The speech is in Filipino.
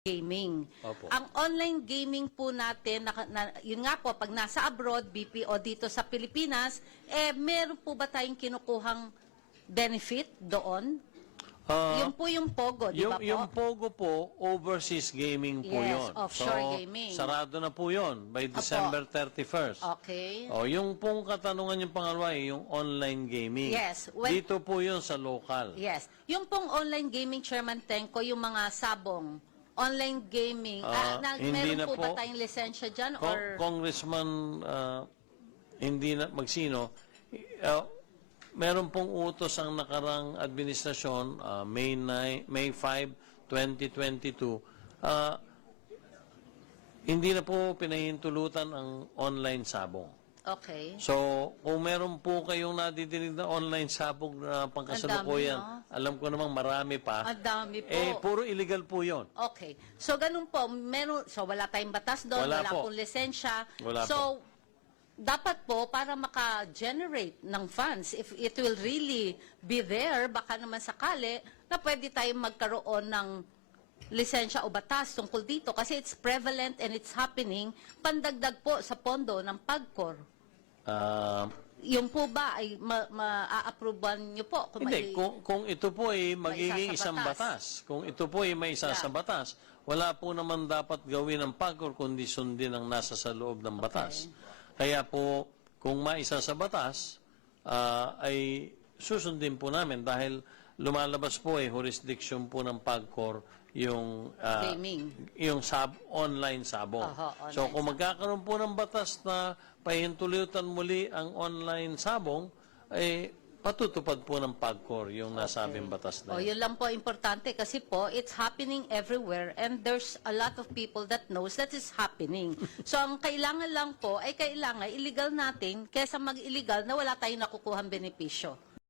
gaming. Opo. Ang online gaming po natin, yun nga po, pag nasa abroad, BPO dito sa Pilipinas, meron po ba tayong kinukuhang benefit doon? Yun po yung Pogo, di ba po? Yung Pogo po, overseas gaming po Yes, yun. offshore gaming. Sarado na po yun by December 31st. Okay. Yung pong katanungan yung pangalawa, yung online gaming. Yes. Dito po yun sa local. Yes. Yung pong online gaming, Chairman Tenko, yung mga sabong, online gaming, hindi meron na po ba po. tayong lisensya dyan? Congressman, hindi na magsino, meron pong utos ang nakarang administrasyon, May 5, 2022, hindi na po pinahintulutan ang online sabong. Okay. So, kung meron po kayong nadidinig na online sabong na pangkasalukuyan, Ang dami, alam ko namang marami pa, Ang dami po. puro illegal po yon. Okay. So, ganun po. So, wala tayong batas doon. Wala Wala po. pong lisensya. Wala so, dapat po, para maka-generate ng funds, if it will really be there, baka naman sakali, na pwede tayong magkaroon ng lisensya o batas tungkol dito. Kasi it's prevalent and it's happening. Pandagdag po sa pondo ng PAGCOR. Yung po ba ay ma-approvean nyo po? Hindi, kung ito po ay magiging isang batas, kung ito po ay may isa sa batas, wala po naman dapat gawin ng PAGCOR kundi sundin ang nasa sa loob ng batas. Kaya po, kung maisa sa batas, ay susundin po namin dahil lumalabas po jurisdiction po ng PAGCOR yung online sabong. Online so kung magkakaroon po ng batas na pahintulutan muli ang online sabong, patutupad po ng PAGCOR yung nasabing batas na yun lang po importante kasi po it's happening everywhere and there's a lot of people that knows that is happening. So ang kailangan lang po ay kailangan illegal natin kaysa mag-illegal na wala tayong nakukuhang benepisyo.